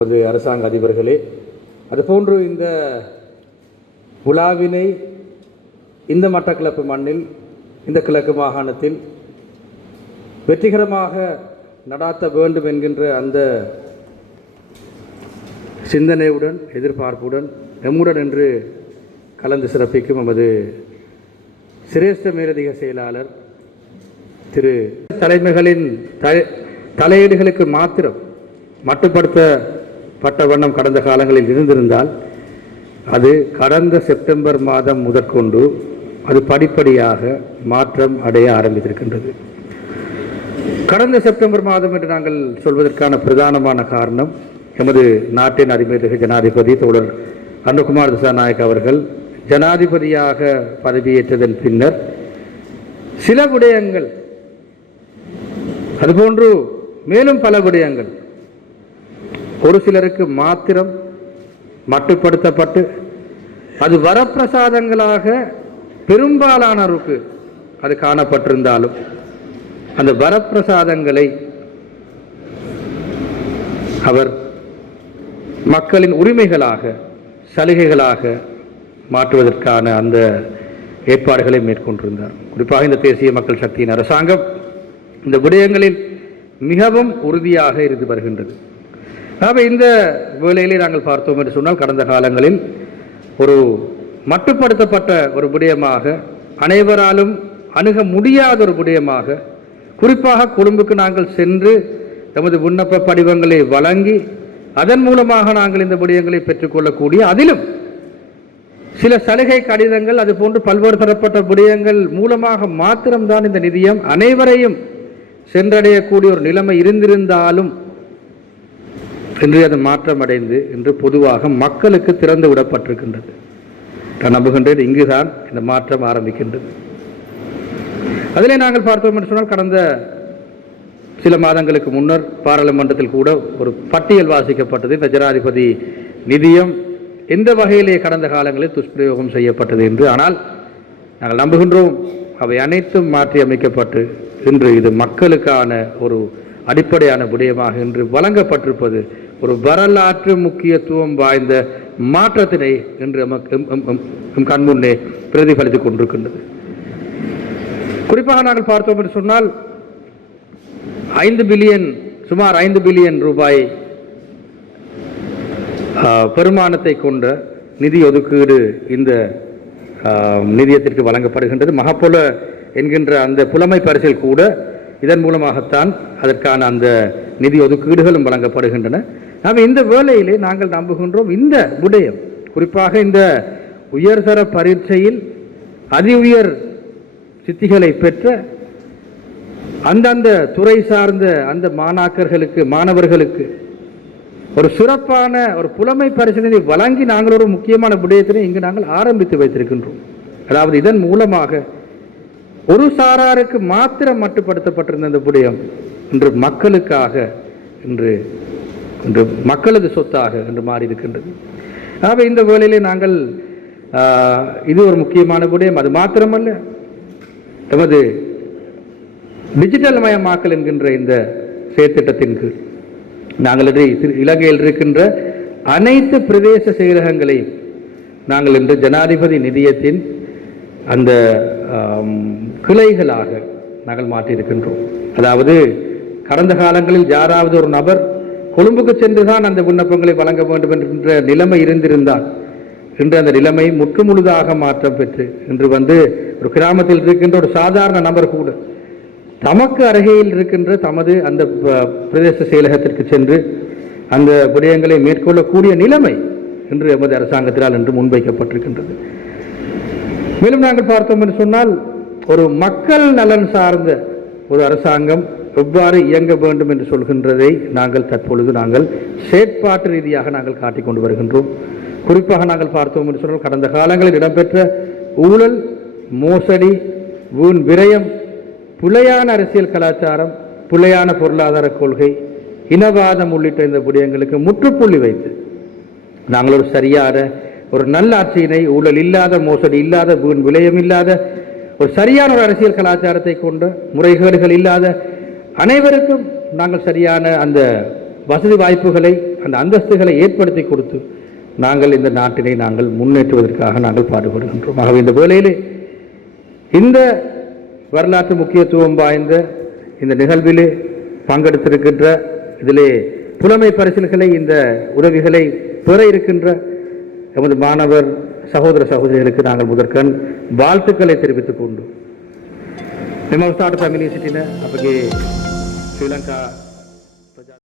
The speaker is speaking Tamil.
அரசாங்க அதிபர்களே, அதுபோன்று இந்த விழாவினை இந்த மட்டக்களப்பு மண்ணில், இந்த கிழக்கு மாகாணத்தில் வெற்றிகரமாக நடாத்த வேண்டும் என்கின்ற அந்த சிந்தனையுடன், எதிர்பார்ப்புடன் எம்முடன் என்று கலந்து சிறப்பிக்கும் நமது சிரேஷ்ட மேலதிக செயலாளர் திரு தலைமைகளின் தலையீடுகளுக்கு மாத்திரம் மட்டுப்படுத்தப்பட்ட வண்ணம் கடந்த காலங்களில் இருந்திருந்தால் அது கடந்த செப்டம்பர் மாதம் முதற்கொண்டு அது படிப்படியாக மாற்றம் அடைய ஆரம்பித்திருக்கின்றது. கடந்த செப்டம்பர் மாதம் என்று நாங்கள் சொல்வதற்கான பிரதானமான காரணம், எமது நாட்டின் அருமைமிகு ஜனாதிபதி தோழர் அனுகுமார் திசாநாயக்க அவர்கள் ஜனாதிபதியாக பதவியேற்றதன் பின்னர் சில விடயங்கள், அதுபோன்று மேலும் பல விடயங்கள் ஒரு சிலருக்கு மாத்திரம் மட்டுப்படுத்தப்பட்டு அது வரப்பிரசாதங்களாக பெரும்பாலானோருக்கு அது காணப்பட்டிருந்தாலும் அந்த வரப்பிரசாதங்களை அவர் மக்களின் உரிமைகளாக, சலுகைகளாக மாற்றுவதற்கான அந்த ஏற்பாடுகளை மேற்கொண்டிருந்தார். குறிப்பாக இந்த தேசிய மக்கள் சக்தியின் அரசாங்கம் இந்த விடயங்களில் மிகவும் உறுதியாக இருந்து வருகின்றது. ஆகவே இந்த வேளையிலே நாங்கள் பார்த்தோம் என்று சொன்னால், கடந்த காலங்களில் ஒரு மட்டுப்படுத்தப்பட்ட ஒரு விடயமாக, அனைவராலும் அணுக முடியாத ஒரு விடயமாக, குறிப்பாக கொழும்புக்கு நாங்கள் சென்று நமது விண்ணப்ப படிவங்களை வழங்கி அதன் மூலமாக நாங்கள் இந்த விடயங்களை பெற்றுக்கொள்ளக்கூடிய, அதிலும் சில சலுகை கடிதங்கள், அதுபோன்று பல்வேறு தரப்பட்ட விடயங்கள் மூலமாக மாத்திரம்தான் இந்த நிதியம் அனைவரையும் சென்றடையக்கூடிய ஒரு நிலைமை இருந்திருந்தாலும் இன்று அது மாற்றம் அடைந்து இன்று பொதுவாக மக்களுக்கு திறந்து விடப்பட்டிருக்கின்றது. நான் நம்புகின்றேன் இங்குதான் இந்த மாற்றம் ஆரம்பிக்கின்றது. அதிலே நாங்கள் பார்த்தோம் என்று சொன்னால், கடந்த சில மாதங்களுக்கு முன்னர் பாராளுமன்றத்தில் கூட ஒரு பட்டியல் வாசிக்கப்பட்டது. இந்த ஜனாதிபதி நிதியம் எந்த வகையிலே கடந்த காலங்களில் துஷ்பிரயோகம் செய்யப்பட்டது என்று. ஆனால் நாங்கள் நம்புகின்றோம் அவை அனைத்தும் மாற்றி அமைக்கப்பட்டு இன்று இது மக்களுக்கான ஒரு அடிப்படையான விடயமாக இன்று வழங்கப்பட்டிருப்பது ஒரு வரலாற்று முக்கியத்துவம் வாய்ந்த மாற்றத்தினை இன்று கண்முன்னே பிரதிபலித்துக் கொண்டிருக்கின்றது. குறிப்பாக நாங்கள் பார்த்தோம் என்று சொன்னால், 5 பில்லியன், சுமார் 5 பில்லியன் ரூபாய் பெருமானத்தை கொண்ட நிதி ஒதுக்கீடு இந்த நிதியத்திற்கு வழங்கப்படுகின்றது. மகப்பொல என்கின்ற அந்த புலமை பரிசில் கூட இதன் மூலமாகத்தான் அதற்கான அந்த நிதி ஒதுக்கீடுகளும் வழங்கப்படுகின்றன. நாம் இந்த வேளையிலே நாங்கள் நம்புகின்றோம், இந்த விடயம் குறிப்பாக இந்த உயர்தர பரீட்சையில் அதி உயர் சித்திகளை பெற்ற அந்தந்த துறை சார்ந்த அந்த மாணவர்களுக்கு ஒரு சிறப்பான ஒரு புலமை பரிசீலனை வழங்கி நாங்கள் ஒரு முக்கியமான விடயத்தினை இங்கு நாங்கள் ஆரம்பித்து வைத்திருக்கின்றோம். அதாவது இதன் மூலமாக ஒரு சாராருக்கு மாத்திரம் மட்டுப்படுத்தப்பட்டிருந்த இந்த விடயம் இன்று மக்களுக்காக, இன்று மக்களது சொத்தாக என்று மாறி இருக்கின்றது. ஆகவே இந்த வேளையிலே நாங்கள் இது ஒரு முக்கியமான விடயம். அது மாத்திரமல்ல, எமது டிஜிட்டல் மயமாக்கல் என்கின்ற இந்த செயற்திட்டத்தின் கீழ் நாங்கள் இலங்கையில் இருக்கின்ற அனைத்து பிரதேச செயலகங்களையும் நாங்கள் இன்று ஜனாதிபதி நிதியத்தின் அந்த கிளைகளாக நாங்கள் மாற்றியிருக்கின்றோம். அதாவது கடந்த காலங்களில் யாராவது ஒரு நபர் கொழும்புக்கு சென்றுதான் அந்த விண்ணப்பங்களை வழங்க வேண்டும் என்ற நிலைமை இருந்திருந்தால் இன்று அந்த நிலைமை முற்றுமுழுதாக மாற்றம் பெற்று இன்று ஒரு கிராமத்தில் இருக்கின்ற ஒரு சாதாரண நபர் கூட தமக்கு அருகையில் இருக்கின்ற தமது அந்த பிரதேச செயலகத்திற்கு சென்று அந்த விடயங்களை மேற்கொள்ளக்கூடிய நிலைமை இன்று எமது அரசாங்கத்தினால் இன்று முன்வைக்கப்பட்டிருக்கின்றது. மேலும் நாங்கள் பார்த்தோம் என்று சொன்னால், ஒரு மக்கள் நலன் சார்ந்த ஒரு அரசாங்கம் எவ்வாறு இயங்க வேண்டும் என்று சொல்கின்றதை தற்பொழுது நாங்கள் செயற்பாட்டு ரீதியாக நாங்கள் காட்டிக் கொண்டு வருகின்றோம். குறிப்பாக நாங்கள் பார்த்தோம் என்று சொன்னால், கடந்த காலங்களில் இடம்பெற்ற ஊழல், மோசடி, வீண் விரயம், பிழையான அரசியல் கலாச்சாரம், பிழையான பொருளாதார கொள்கை, இனவாதம் உள்ளிட்ட இந்த விடயங்களுக்கு முற்றுப்புள்ளி வைத்து நாங்கள் ஒரு சரியான ஒரு நல்ல ஆட்சியினை, ஊழல் இல்லாத, மோசடி இல்லாத, வீண் விரயம் இல்லாத ஒரு சரியான ஒரு அரசியல் கலாச்சாரத்தை கொண்ட, முறைகேடுகள் இல்லாத, அனைவருக்கும் நாங்கள் சரியான அந்த வசதி வாய்ப்புகளை அந்த அந்தஸ்துகளை ஏற்படுத்தி கொடுத்து நாங்கள் இந்த நாட்டினை நாங்கள் முன்னேற்றுவதற்காக நாங்கள் பாடுபடுகின்றோம். ஆகவே இந்த வேளையிலே இந்த வரலாற்று முக்கியத்துவம் வாய்ந்த இந்த நிகழ்விலே பங்கெடுத்திருக்கின்ற இதிலே புலமை பரிசில்களை இந்த உதவிகளை பெற இருக்கின்ற எமது மாணவர் சகோதர சகோதரிகளுக்கு நாங்கள் முதற்கண் வாழ்த்துக்களை தெரிவித்துக் கொண்டு මෙම අවස්ථාවට පැමිණී සිටින අපගේ ශ්‍රී ලංකා